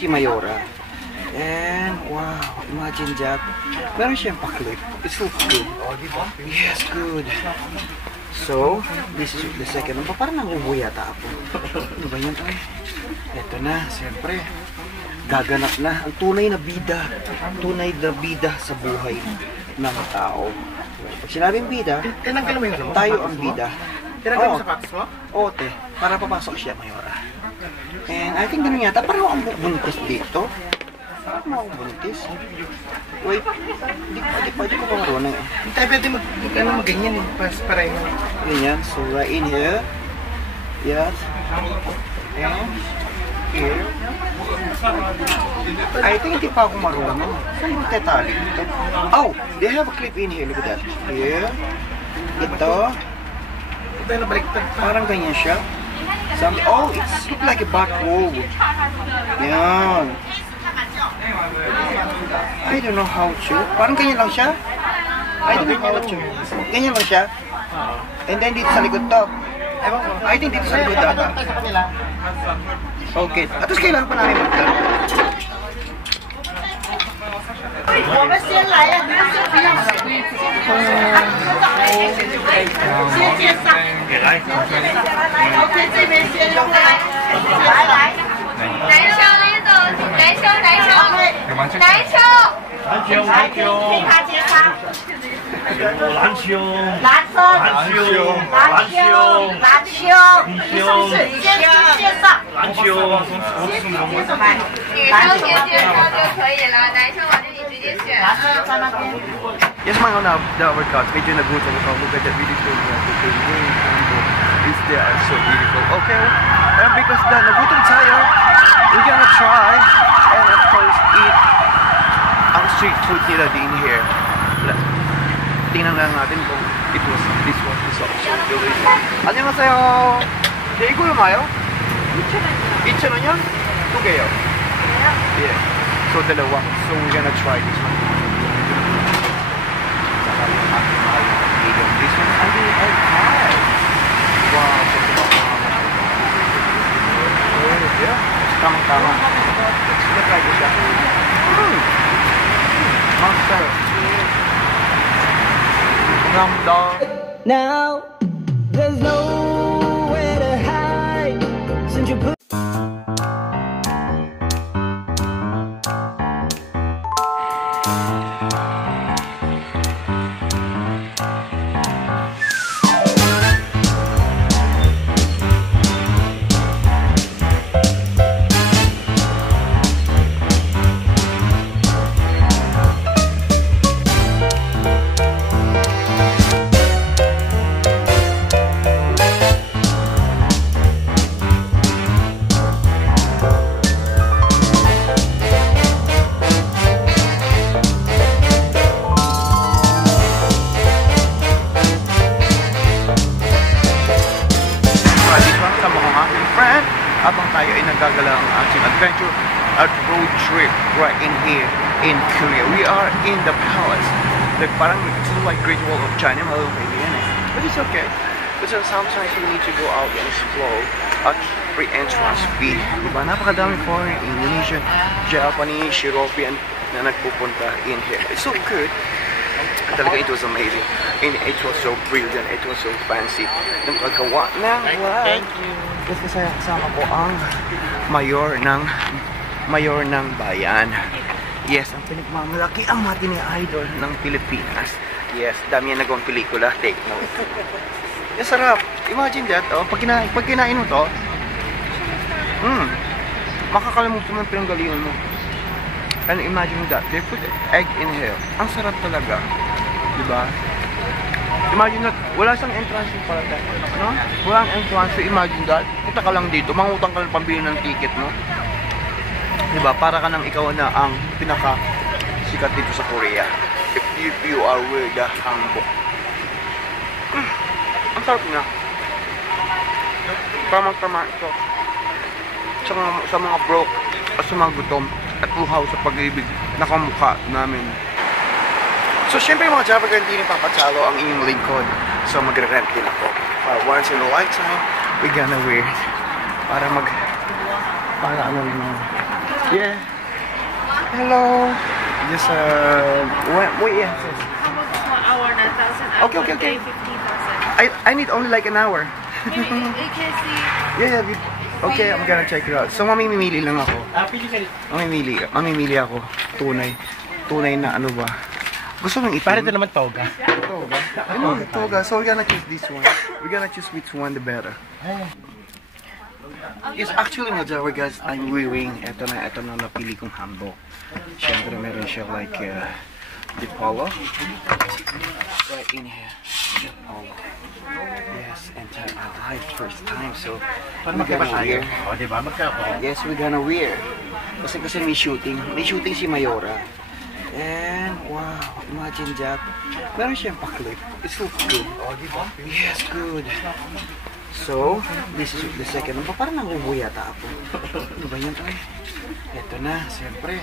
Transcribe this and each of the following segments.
Si Mayora. And wow, imagine that. Meron siyang pa-clip. It looks good. Yes, good. So, this is the second. Parang nangubo yata ako. Ano ba yan? Ito na, siyempre. Gaganap na ang tunay na bida. Tunay na bida sa buhay ng tao. Pag sinabing bida, tayo ang bida. Tinanggal mo sapatos mo? Oo, te. Para papasok siya, Mayora. And I think ganun yata. Parang ang buntis dito. Parang ako buntis. Wait. Di ko pa marunong eh. Hindi tayo pwede mag-ganyan eh. Para yun. Ganyan. So, right in here. Yes. And here. I think hindi pa ako marunong. Saan yung tetali dito? Oh! They have a clip in here. Look at that. Here. Ito. Ito yung nabaliktad pa. Parang ganyan siya. Oh, it's look like a back roll. Yan. I don't know how to. Parang ganyan lang siya. I don't know how to. Ganyan lang siya. And then dito sa likod to. I think dito sa likod ata. Okay. At tapos kailangan pa namin magkano. 我们先来呀，你们先不要洗，先介绍。OK， 这边先用来，来。男生那种，男生，给他介绍。篮球，你是不是先介绍？篮球，女生先介绍就可以了，男生我这里直接选。 Yes, mga na workout. Medyo nagutom ako. Look at that beautiful is there are so beautiful. Okay. And because nagutom tayo, we're gonna try and of course eat ang street food nila din here. Tingnan lang natin kung this was also delicious. 안녕하세요. 네, 이거 얼마요? 2,000원이요? 두 개요. Yeah. So dalawa. So we're gonna try this one. This one I didn't have. Wow. Yeah. Tamang-tama. Let's try this one. Monster. Now, there's nowhere to hide since you put. Habang tayo ay nagagala ang ating adventure at road trip right in here in Korea. We are in the palace. Like parang it's like Great Wall of China. Hello, baby. But it's okay. Because sometimes we need to go out and explore at free entrance fee. Diba? Napakadami foreign, Indonesian, Japanese, European na nagpupunta in here. It's so good. Talaga, it was amazing. And it was so brilliant. It was so fancy. Nung pagkawa ng Thank you. Kasi kasama ko ang mayor ng bayan. Yes, ang pinagmamalaki ang matinee idol ng Pilipinas. Yes, dami yan nagawang pelikula. Take note. Yes, sarap. Imagine that. Oh, pag kinain mo to, makakalimutan mo ang pinanggalingan mo. And imagine that. They put egg in here. Ang sarap talaga. Diba? Imagine that, wala siyang entrance pala tayo, no? Walang entrance, imagine that. Kita ka lang dito, mangutang ka lang pambili ng ticket mo. Diba? Para ka nang ikaw na ang pinaka sikat dito sa Korea. If you are with the hanbok. Ang sarap nga. Tamang-tama ito. Sa mga broke, at sa mga gutom, at uhaw sa pag-ibig na kamukha namin. So, syempre mga Java Girl, hindi rin papatalo ang inyong lingkod. So, magre-rent din ako. Once in a lifetime, we're gonna wear it. Para Para ano naman. Yeah. Hello. Just wait, yeah. hour na 1,000. Okay. 15,000. I need only like an hour. Maybe you can see. Yeah. Okay, I'm gonna check it out. So mamimili lang ako. Mamimili ako. Tunay na ano ba? Gusto mong itim? Para ito naman toga. Toga? Ano? Toga. So we're gonna choose this one. We're gonna choose which one the better. It's actually Majawa guys, I'm wearing ito na napili kong hanbok. Siyempre meron siya like the polo. Right in here. The polo. Yes, entire alive first time. So we're gonna wear. O, diba? Magkapa. Yes, we're gonna wear. Kasi may shooting. May shooting si Mayora. And wow, imagine that. Meron siyang pa-clip. It looks good. Yes, good. So, this is the second. Parang nangubuhay yata ako. Ano ba yan? Ay, ito na, siyempre.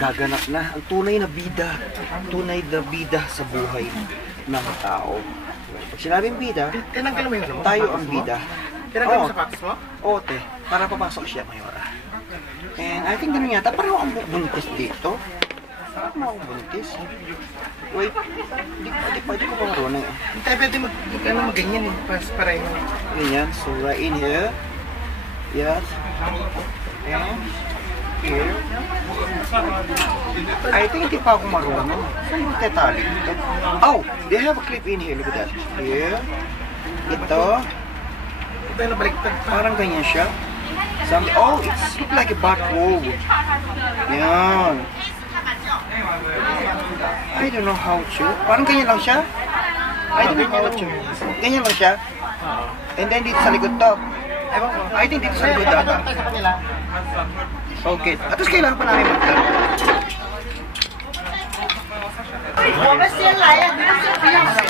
Gaganap na ang tunay na bida. Tunay na bida sa buhay ng tao. Pag sinabing bida, Tinanggal mo yung tayo ang bida. Tinanggal mo sapatos mo? Oo, te. Para papasok siya, Mayora. And I think ganun yata, parang ang buntis dito. Parang mo akong buntis. Wait, di ko pa marunong eh. Hindi tayo pwede mag-ganyan eh. Para yun. Ganyan, so right in here. Yes. And here. I think hindi pa ako marunong. Saan yung tetali dito? Oh, they have a clip in here. Look at that. Here. Ito. Ito yung nabaliktad pa. Parang ganyan siya. Oh, it's look like a back robe. Yan. I don't know how to. Parang ganyan lang siya. I don't know how to. Ganyan lang siya. And then dito sa likod to. I think dito sa likod data. Okay. At tapos kailangan pa namin magdala. 我们先来呀，你们先不要洗，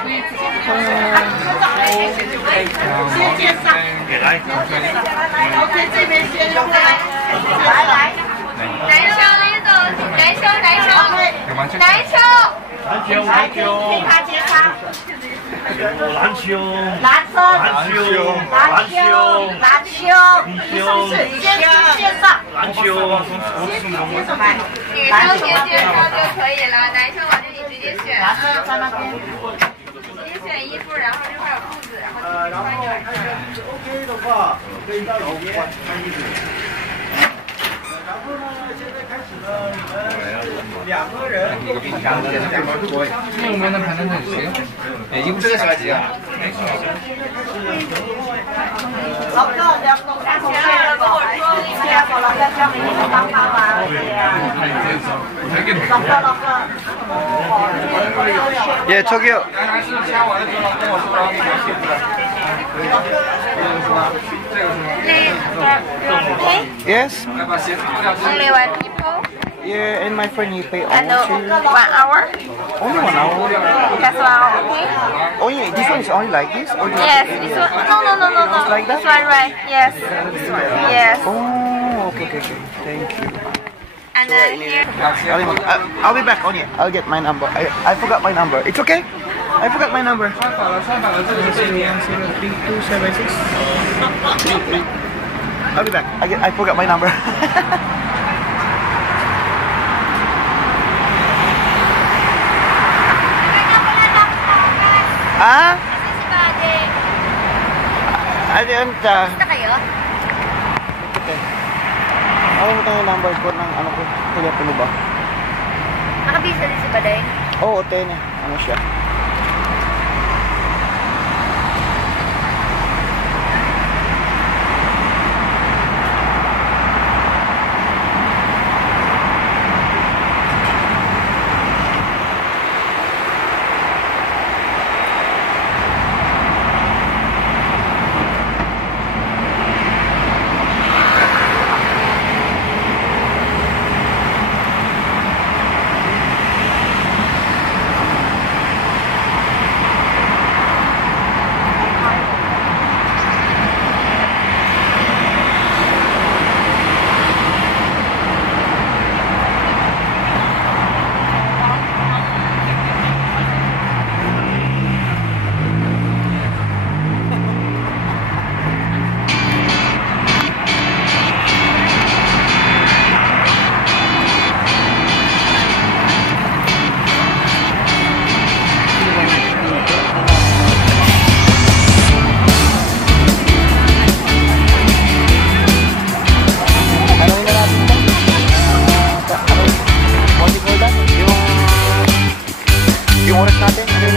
先介绍。OK， 这边先用来，来。男生那种，男生，给他介绍。篮球，先介绍。篮球，女生先介绍就可以了，男生我这里直接选，直接选衣服，然后这块有裤子，然后穿一晚上。 OK 的话，可以到里面穿衣服。然后呢，现在开始了，你们2个人。因为我们能判断成谁？衣服这个啥级啊？老哥，两个同学了，跟我说，你们2个老哥叫你们帮忙吗？老哥。 Yeah, 저기요. 刚才是签完了之后跟我说了，Yes. 要把鞋子脱掉。 Only one people Yeah, and my friend you pay and almost 1 hour. only 1 hour. Just 1 hour, okay? Oh yeah, this one is only like this, or Yes, this one. No. Just like that? This one, right? Yes. This one. Yes. Oh, okay. Thank you. And then here. I'll be back on it. I'll get my number. I forgot my number. It's okay. I forgot my number. 穿反了，这个是3276。 I'll be back. I forgot my number. Ah? Ate Anta. Basta kayo? Alam mo yung number ko ng ano ko, telepono ba? Nakabisa din si Baday? Oo, 10. Ano siya?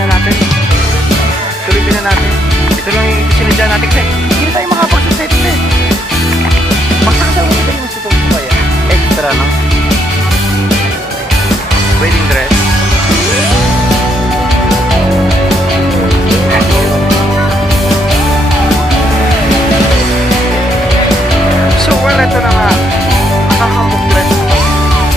na natin. Sulitin na natin. Ito lang yung sinadya natin kasi hindi na tayo makapag-set eh. Magkakasawa na tayo yung sitong ko kaya. Extra, no? Wedding dress. So, well, ito na nga. Nakakabok dress.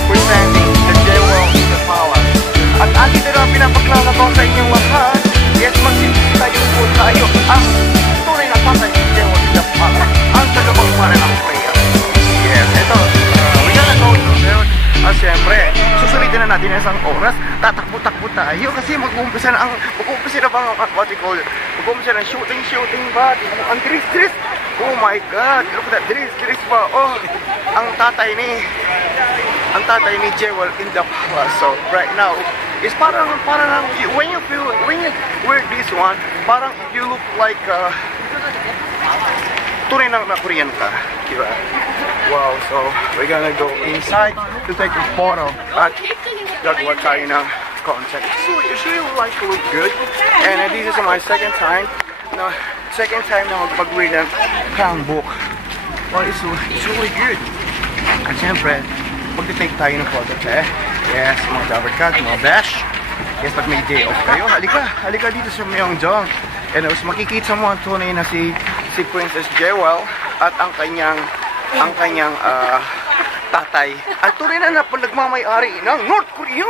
Presenting the Jewel in the Palace. At andito na ang pinapaklala ko sa inyong lahat. Yes, magsisita yung po tayo. Ang tunay na patay ng Jewel in the Palace. Ang tagapagmana ng prayer. Yes, ito. We gotta go to there. At syempre, susulitin na natin isang oras. Tatakbo-takbo tayo kasi mag-uumpisa na bang what we call it? Mag-uumpisa na shooting ba? Ang dress. Oh my God, look at that dress ba? Oh, ang tatay ni Jewel in the Palace. So right now, it's parang when you wear this one, parang you look like tunay na Korean ka, diba? Wow, so we're gonna go inside to take a photo at gagawa tayo ng concept. So it really like look good, and this is my second time na mag-wear ng hanbok. Well, it's really good. At syempre, mag-take tayo ng photo yes, mga Dabber Cats, mga Bash. Yes, pag may day off kayo, halika dito sa Myeongdong. And makikita mo ang tunay na si Princess Jewel at ang kanyang tatay. Ang tunay na nagmamay-ari ng North Korea.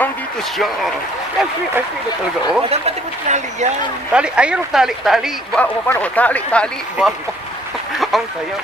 Andito siya. I feel talaga, oh. Madam, pati mo tali yan. Tali, ayun, tali ba? O paano, tali ba? Ang saya.